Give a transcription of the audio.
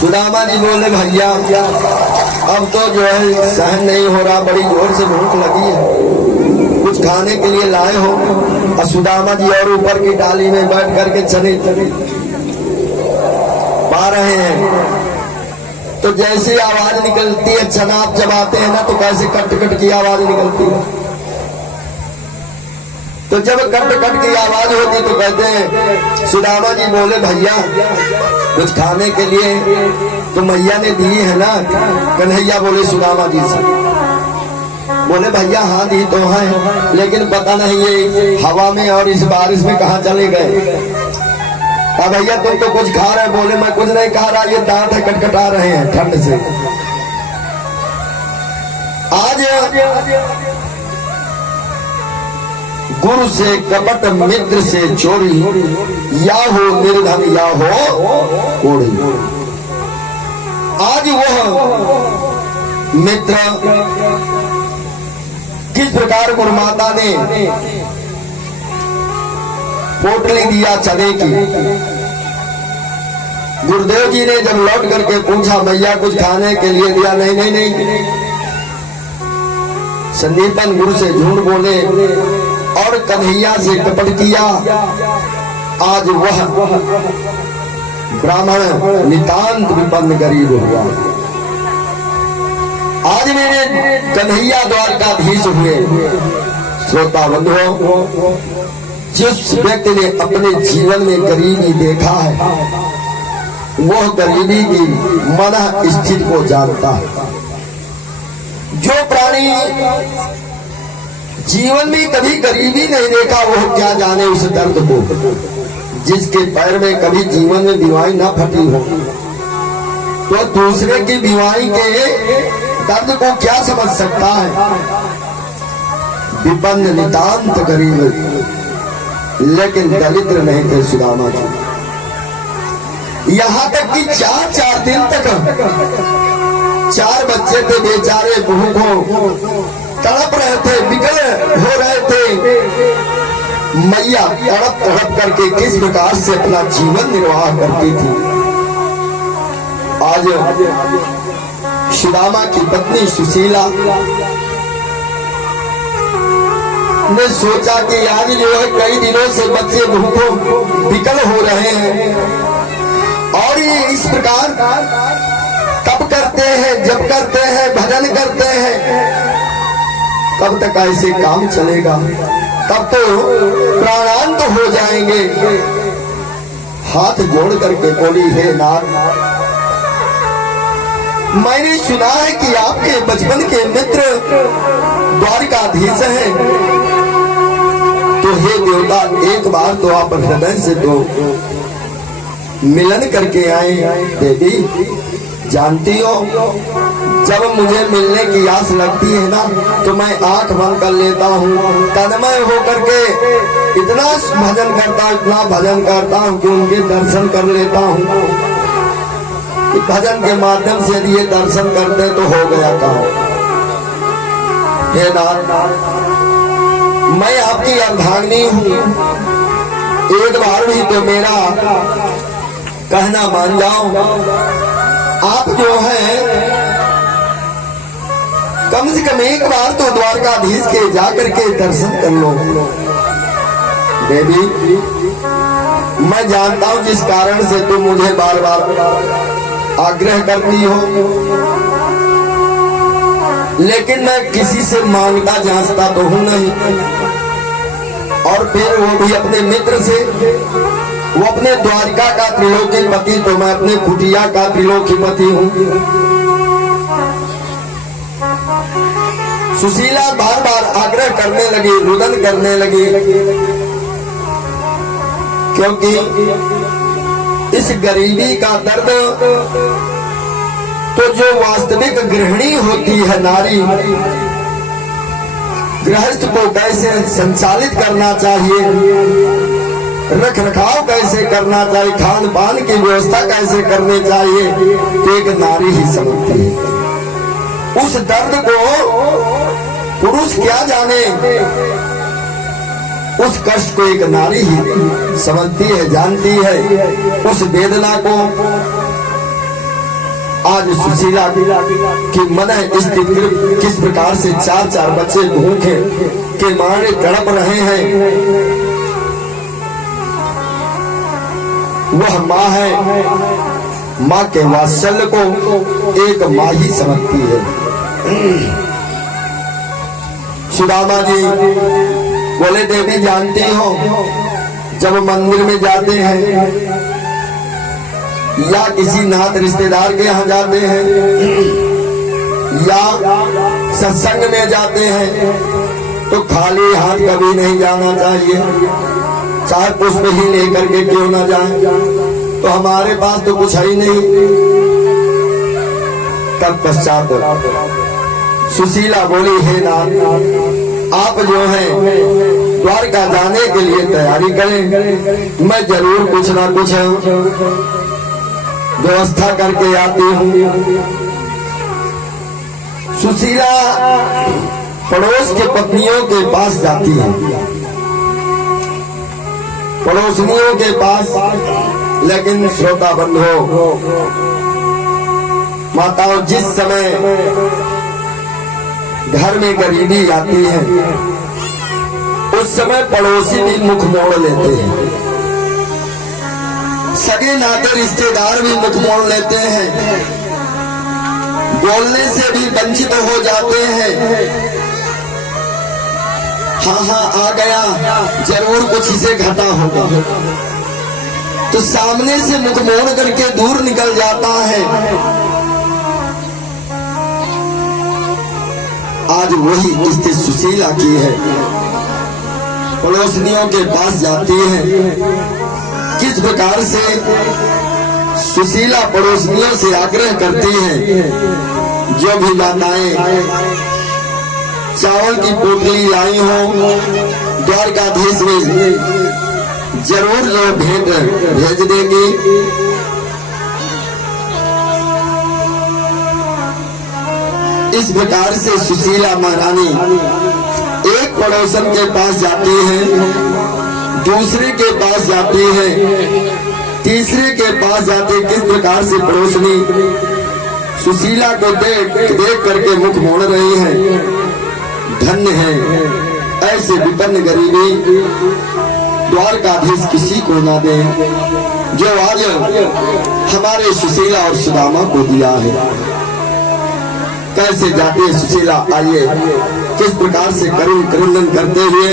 सुदामा जी बोले भैया अब तो जो है सहन नहीं हो रहा, बड़ी जोर से भूख लगी है, कुछ खाने के लिए लाए हो। और सुदामा जी और ऊपर की डाली में बैठ करके चने पा रहे हैं, तो जैसे आवाज निकलती है, चना आप चबाते हैं ना तो कैसे कट कट की आवाज निकलती है, तो जब कट कट की आवाज होती तो कहते हैं सुदामा जी बोले भैया कुछ खाने के लिए तो मैया ने दी है ना। कन्हैया बोले सुदामा जी से, बोले भैया हाँ दी तो है, लेकिन पता नहीं ये हवा में और इस बारिश में कहाँ चले गए। अब भैया तुम तो कुछ खा रहे, बोले मैं कुछ नहीं खा रहा, ये दांत है कटकटा रहे हैं ठंड से। आज गुरु से कपट मित्र से चोरी, या हो निर्धन या हो कोड़ी। आज वह मित्र किस प्रकार गुरुमाता ने पोटली दिया चने की। गुरुदेव जी ने जब लौट करके पूछा मैया कुछ खाने के लिए दिया, नहीं नहीं नहीं। संदीपन गुरु से झूठ बोले और कन्हैया से कपट किया। आज वह ब्राह्मण नितांत विपन्न गरीब हुआ। आज मेरे कन्हैया द्वारकाधीश हुए। श्रोता बंधुओं, जिस व्यक्ति ने अपने जीवन में गरीबी देखा है वह गरीबी की मनः स्थिति को जानता है। जो प्राणी जीवन में कभी गरीबी नहीं देखा वह क्या जाने उस दर्द को। जिसके पैर में कभी जीवन में बीमारी ना फटी हो तो दूसरे की बीमारी के दर्द को क्या समझ सकता है। विपन्न नितांत गरीब, लेकिन दरिद्र नहीं थे सुदामा जी। यहाँ तक कि 4 दिन तक 4 बच्चे थे बेचारे, भूखों तड़प रहे थे, विकल हो रहे थे। मैया तड़प तड़प करके किस प्रकार से अपना जीवन निर्वाह करती थी। आज सुदामा की पत्नी सुशीला ने सोचा कि आज जो है कई दिनों से बच्चे भूखों विकल हो रहे हैं और ये इस प्रकार तप करते हैं, जप करते हैं, भजन करते हैं, कब तक ऐसे काम चलेगा। तब तो प्राणांत हो जाएंगे। हाथ जोड़ करके बोली हे नाथ, मैंने सुना है कि आपके बचपन के मित्र द्वारकाधीश हैं, तो हे देवता एक बार तो आप हृदय से तो मिलन करके आए। देवी जानती हो जब मुझे मिलने की आस लगती है ना तो मैं आंख बंद कर लेता हूँ, तन्मय होकर के इतना भजन करता, इतना भजन करता हूँ कि उनके दर्शन कर लेता हूँ। भजन के माध्यम से यदि ये दर्शन करते तो हो गया काम। हे नाथ, मैं आपकी अर्धांगिनी हूँ, एक बार भी तो मेरा कहना मान जाओ। आप जो है कम से कम एक बार तो द्वारकाधीश के जाकर के दर्शन कर लो। देवी मैं जानता हूँ जिस कारण से तुम मुझे बार बार आग्रह करती हो, लेकिन मैं किसी से मांगता जांचता तो हूँ नहीं। और फिर वो भी अपने मित्र से, वो अपने द्वारिका का त्रिलोकी पति, तो मैं अपने कुटिया का त्रिलोकी पति हूँ। सुशीला बार बार आग्रह करने लगी, रुदन करने लगी, क्योंकि इस गरीबी का दर्द तो जो वास्तविक गृहिणी होती है नारी, गृहस्थ को कैसे संचालित करना चाहिए, रख रखाव कैसे करना चाहिए, खान पान की व्यवस्था कैसे करनी चाहिए, तो एक नारी ही समझती है। उस दर्द को पुरुष क्या जाने, उस कष्ट को एक नारी ही समझती है, जानती है। उस वेदना को आज सुशीला की मन स्थिति किस प्रकार से चार चार बच्चे भूखे के मारे तड़प रहे हैं। वह माँ है, माँ के वात्सल्य को एक माँ ही समझती है। सुदामा जी बोले देवी जानती हो, जब मंदिर में जाते हैं या किसी नात रिश्तेदार के यहाँ जाते हैं या सत्संग में जाते हैं तो खाली हाथ कभी नहीं जाना चाहिए, चाहे पुष्प ही लेकर के क्यों ना जाए। तो हमारे पास तो कुछ है ही नहीं। तत्पश्चात सुशीला बोली, हे नाथ, आप जो हैं द्वारका जाने के लिए तैयारी करें, मैं जरूर कुछ ना कुछ व्यवस्था करके आती हूँ। सुशीला पड़ोस के पत्नियों के पास जाती है, पड़ोसनियों के पास। लेकिन श्रोता बंधुओं, माताओं, जिस समय घर में गरीबी आती है उस समय पड़ोसी भी मुख मोड़ लेते हैं, सगे नाते रिश्तेदार भी मुख मोड़ लेते हैं, बोलने से भी वंचित हो जाते हैं। हाँ आ गया, जरूर कुछ इसे घटा होगा, तो सामने से मुख मोड़ करके दूर निकल जाता है। आज वही स्थिति सुशीला की है। पड़ोसनियों के पास जाती है। किस प्रकार से सुशीला पड़ोसनियों से आग्रह करती है, जो भी माताएं चावल की पोटली लाई हो, द्वारकाधीश में जरूर जो भेंट भेज देंगी। इस प्रकार से सुशीला महारानी एक पड़ोसन के पास जाती है, दूसरे के पास जाती है, तीसरे के पास जाते। किस प्रकार से पड़ोसनी सुशीला को देख करके मुख मोड़ रही है। धन्य है ऐसे विपन्न गरीबी द्वारकाधीश किसी को ना दे, जो आज हमारे सुशीला और सुदामा को दिया है। कैसे जाती है सुशीला, आइए किस प्रकार से करुण क्रंदन करते हुए